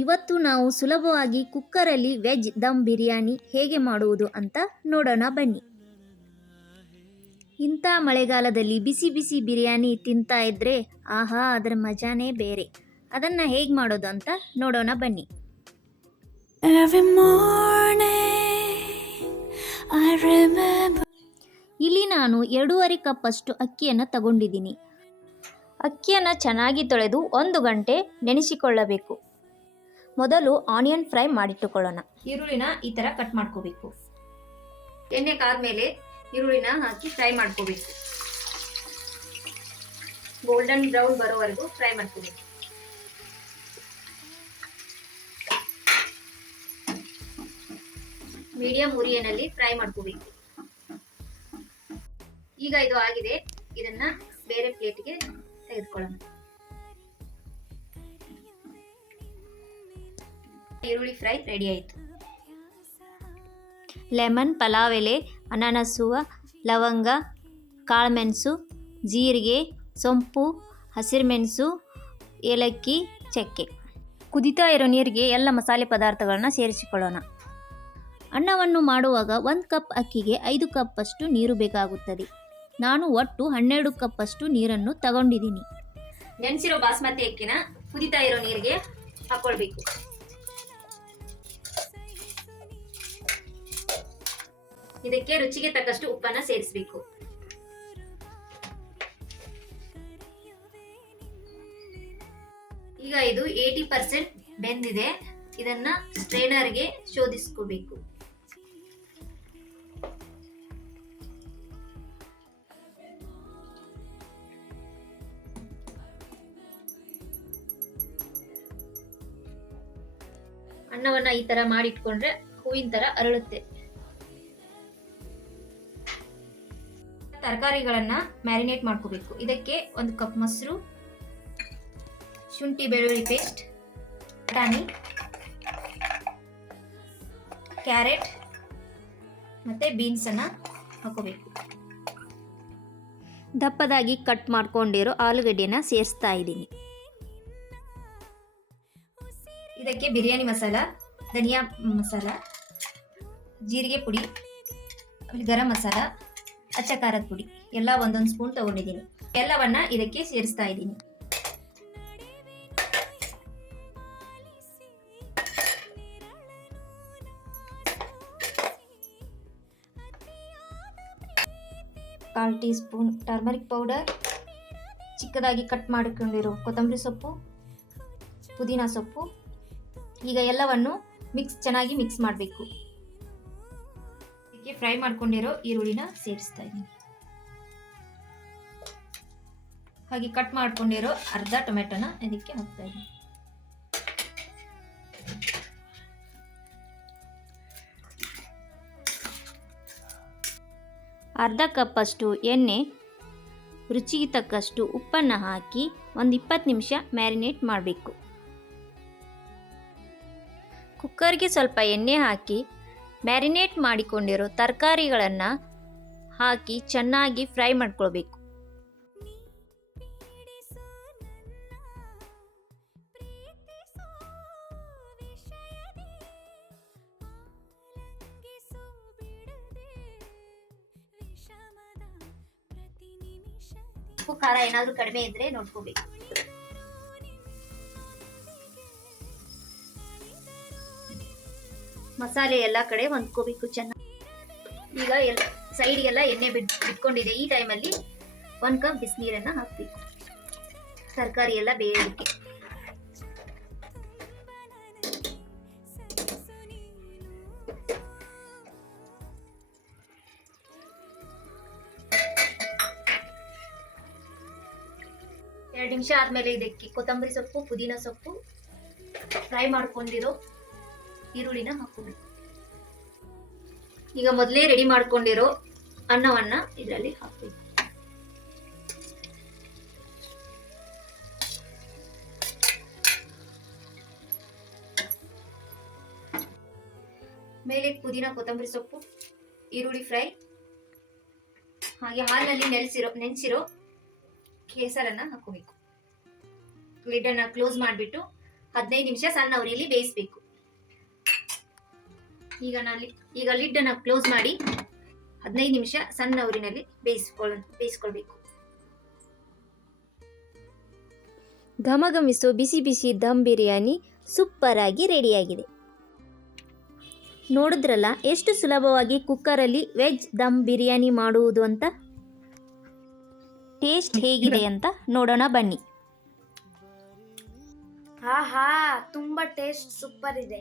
ಇವತ್ತು ನಾವು ಸುಲಭವಾಗಿ ಕುಕ್ಕರಲ್ಲಿ ವೆಜ್ ದಮ್ ಬಿರಿಯಾನಿ ಹೇಗೆ ಮಾಡುವುದು ಅಂತ ನೋಡೋಣ ಬನ್ನಿ. ಇಂಥ ಮಳೆಗಾಲದಲ್ಲಿ ಬಿಸಿ ಬಿಸಿ ಬಿರಿಯಾನಿ ತಿಂತಾ ಇದ್ರೆ ಆಹಾ ಅದರ ಮಜಾನೇ ಬೇರೆ. ಅದನ್ನು ಹೇಗೆ ಮಾಡೋದು ಅಂತ ನೋಡೋಣ ಬನ್ನಿ. ಇಲ್ಲಿ ನಾನು 2.5 ಕಪ್ ಅಷ್ಟು ಅಕ್ಕಿಯನ್ನು ತಗೊಂಡಿದ್ದೀನಿ. ಅಕ್ಕಿಯನ್ನು ಚೆನ್ನಾಗಿ ತೊಳೆದು 1 ಗಂಟೆ ನೆನೆಸಿಕೊಳ್ಳಬೇಕು. ಮೊದಲು ಆನಿಯನ್ ಫ್ರೈ ಮಾಡಿಟ್ಟುಕೊಳ್ಳೋಣ. ಈರುಳ್ಳಿನ ಈ ಥರ ಕಟ್ ಮಾಡ್ಕೋಬೇಕು. ಎಣ್ಣೆ ಕಾದ್ಮೇಲೆ ಈರುಳ್ಳಿನ ಹಾಕಿ ಫ್ರೈ ಮಾಡ್ಕೋಬೇಕು. ಗೋಲ್ಡನ್ ಬ್ರೌನ್ ಬರೋವರೆಗೂ ಫ್ರೈ ಮಾಡ್ಕೋಬೇಕು. ಮೀಡಿಯಂ ಉರಿಯಲ್ಲಿ ಫ್ರೈ ಮಾಡ್ಕೋಬೇಕು. ಈಗ ಇದು ಆಗಿದೆ, ಇದನ್ನ ಬೇರೆ ಪ್ಲೇಟ್ಗೆ ತೆಗೆದುಕೊಳ್ಳೋಣ. ಈರುಳ್ಳಿ ಫ್ರೈ ರೆಡಿ ಆಯಿತು. ಲೆಮನ್, ಪಲಾವ್ ಎಲೆ, ಅನಾನಸು, ಲವಂಗ, ಕಾಳುಮೆಣಸು, ಜೀರಿಗೆ, ಸೊಂಪು, ಹಸಿರುಮೆಣಸು, ಏಲಕ್ಕಿ, ಚಕ್ಕೆ. ಕುದೀತಾ ಇರೋ ನೀರಿಗೆ ಎಲ್ಲ ಮಸಾಲೆ ಪದಾರ್ಥಗಳನ್ನ ಸೇರಿಸಿಕೊಳ್ಳೋಣ. ಅನ್ನವನ್ನು ಮಾಡುವಾಗ 1 ಕಪ್ ಅಕ್ಕಿಗೆ 5 ಕಪ್ ಅಷ್ಟು ನೀರು ಬೇಕಾಗುತ್ತದೆ. ನಾನು ಒಟ್ಟು 12 ಕಪ್ ಅಷ್ಟು ನೀರನ್ನು ತಗೊಂಡಿದ್ದೀನಿ. ನೆನೆಸಿರೋ ಬಾಸ್ಮತಿ ಅಕ್ಕಿನ ಕುದೀತಾ ಇರೋ ನೀರಿಗೆ ಹಾಕೊಳ್ಬೇಕು. ಇದಕ್ಕೆ ರುಚಿಗೆ ತಕ್ಕಷ್ಟು ಉಪ್ಪನ್ನ ಸೇರಿಸಬೇಕು. ಈಗ ಇದು 80% ಬೆಂದಿದೆ. ಇದನ್ನ ಸ್ಟ್ರೈನರ್ಗೆ ಶೋಧಿಸ್ಕೋಬೇಕು. ಅನ್ನವನ್ನ ಈ ತರ ಮಾಡಿಟ್ಕೊಂಡ್ರೆ ಹೂವಿನ ತರ ಅರಳುತ್ತೆ. ತರಕಾರಿಗಳನ್ನ ಮ್ಯಾರಿನೇಟ್ ಮಾಡ್ಕೋಬೇಕು. ಇದಕ್ಕೆ 1 ಕಪ್ ಮೊಸರು, ಶುಂಠಿ ಬೆಳ್ಳುಳ್ಳಿ ಪೇಸ್ಟ್, ಬಟಾಣಿ, ಕ್ಯಾರೆಟ್ ಮತ್ತೆ ಬೀನ್ಸ್ ಅನ್ನ ಹಾಕೋಬೇಕು. ದಪ್ಪದಾಗಿ ಕಟ್ ಮಾಡ್ಕೊಂಡಿರೋ ಆಲೂಗಡ್ಡೆನ ಸೇರಿಸ್ತಾ ಇದ್ದೀನಿ. ಇದಕ್ಕೆ ಬಿರಿಯಾನಿ ಮಸಾಲ, ಧನಿಯಾ ಮಸಾಲ, ಜೀರಿಗೆ ಪುಡಿ, ಗರಂ ಮಸಾಲ, ಅಚ್ಚ ಖಾರದ ಪುಡಿ ಎಲ್ಲ 1 ಸ್ಪೂನ್ ತಗೊಂಡಿದ್ದೀನಿ. ಎಲ್ಲವನ್ನ ಇದಕ್ಕೆ ಸೇರಿಸ್ತಾ ಇದ್ದೀನಿ. ಕಾಲು ಟೀ ಸ್ಪೂನ್ ಟರ್ಮರಿಕ್ ಪೌಡರ್, ಚಿಕ್ಕದಾಗಿ ಕಟ್ ಮಾಡಿಕೊಂಡಿರೋ ಕೊತ್ತಂಬರಿ ಸೊಪ್ಪು, ಪುದೀನ ಸೊಪ್ಪು. ಈಗ ಎಲ್ಲವನ್ನು ಚೆನ್ನಾಗಿ ಮಿಕ್ಸ್ ಮಾಡಬೇಕು. ಇದಕ್ಕೆ ಫ್ರೈ ಮಾಡ್ಕೊಂಡಿರೋ ಈರುಳ್ಳಿನ ಸೇರಿಸ್ತಾ ಇದ್ದೀನಿ. ಹಾಗೆ ಕಟ್ ಮಾಡ್ಕೊಂಡಿರೋ ಅರ್ಧ ಟೊಮೆಟೊನ ಇದಕ್ಕೆ ಹಾಕ್ತಾ ಇದ್ದೀನಿ. ಅರ್ಧ ಕಪ್ ಅಷ್ಟು ಎಣ್ಣೆ, ರುಚಿಗೆ ತಕ್ಕಷ್ಟು ಉಪ್ಪನ್ನು ಹಾಕಿ 20 ನಿಮಿಷ ಮ್ಯಾರಿನೇಟ್ ಮಾಡಬೇಕು. ಕುಕ್ಕರ್ಗೆ ಸ್ವಲ್ಪ ಎಣ್ಣೆ ಹಾಕಿ ಮ್ಯಾರಿನೇಟ್ ಮಾಡಿಕೊಂಡಿರೋ ತರಕಾರಿಗಳನ್ನು ಹಾಕಿ ಚೆನ್ನಾಗಿ ಫ್ರೈ ಮಾಡ್ಕೊಳ್ಬೇಕು. ಉಪ್ಪು ಖಾರ ಏನಾದರೂ ಕಡಿಮೆ ಇದ್ರೆ ನೋಡ್ಕೋಬೇಕು. ಮಸಾಲೆ ಎಲ್ಲ ಕಡೆ ಹೊಂದ್ಕೋಬೇಕು ಚೆನ್ನಾಗಿ. ಈಗ ಸೈಡ್ಗೆಲ್ಲ ಎಣ್ಣೆ ಬಿಟ್ಕೊಂಡಿದೆ. ಈ ಟೈಮಲ್ಲಿ 1 ಕಪ್ ಬಿಸಿನೀರನ್ನ ಹಾಕಬೇಕು, ತರಕಾರಿ ಎಲ್ಲ ಬೇಯೋದಕ್ಕೆ. ಎರಡು ನಿಮಿಷ ಆದ್ಮೇಲೆ ಇದಕ್ಕೆ ಕೊತ್ತಂಬರಿ ಸೊಪ್ಪು, ಪುದೀನ ಸೊಪ್ಪು, ಫ್ರೈ ಮಾಡ್ಕೊಂಡಿರೋ ಈರುಳ್ಳಿನ ಹಾಕೋಬೇಕು. ಈಗ ಮೊದಲೇ ರೆಡಿ ಮಾಡ್ಕೊಂಡಿರೋ ಅನ್ನವನ್ನ ಇದರಲ್ಲಿ ಹಾಕಬೇಕು. ಮೇಲೆ ಪುದೀನ, ಕೊತ್ತಂಬರಿ ಸೊಪ್ಪು, ಈರುಳ್ಳಿ ಫ್ರೈ, ಹಾಗೆ ಹಾಲಿನಲ್ಲಿ ನೆನೆಸಿರೋ ಕೇಸರನ್ನ ಹಾಕೋಬೇಕು. ಲಿಡ್ ಅನ್ನ ಕ್ಲೋಸ್ ಮಾಡಿಬಿಟ್ಟು 15 ನಿಮಿಷ ಸಣ್ಣ ಉರಿಯಲ್ಲಿ ಬೇಯಿಸಬೇಕು. ಈಗ ಲಿಡ್ಡನ್ನು ಕ್ಲೋಸ್ ಮಾಡಿ 15 ನಿಮಿಷ ಸಣ್ಣ ಉರಿನಲ್ಲಿ ಬೇಯಿಸ್ಕೊಳ್ಬೇಕು. ಘಮಘಮಿಸೋ ಬಿಸಿ ಬಿಸಿ ದಮ್ ಬಿರಿಯಾನಿ ಸೂಪರ್ ಆಗಿ ರೆಡಿಯಾಗಿದೆ. ನೋಡಿದ್ರಲ್ಲ ಎಷ್ಟು ಸುಲಭವಾಗಿ ಕುಕ್ಕರಲ್ಲಿ ವೆಜ್ ದಮ್ ಬಿರಿಯಾನಿ ಮಾಡುವುದು ಅಂತ. ಟೇಸ್ಟ್ ಹೇಗಿದೆ ಅಂತ ನೋಡೋಣ ಬನ್ನಿ. ಹಾ ತುಂಬಾ ಟೇಸ್ಟ್ ಸೂಪರ್ ಇದೆ.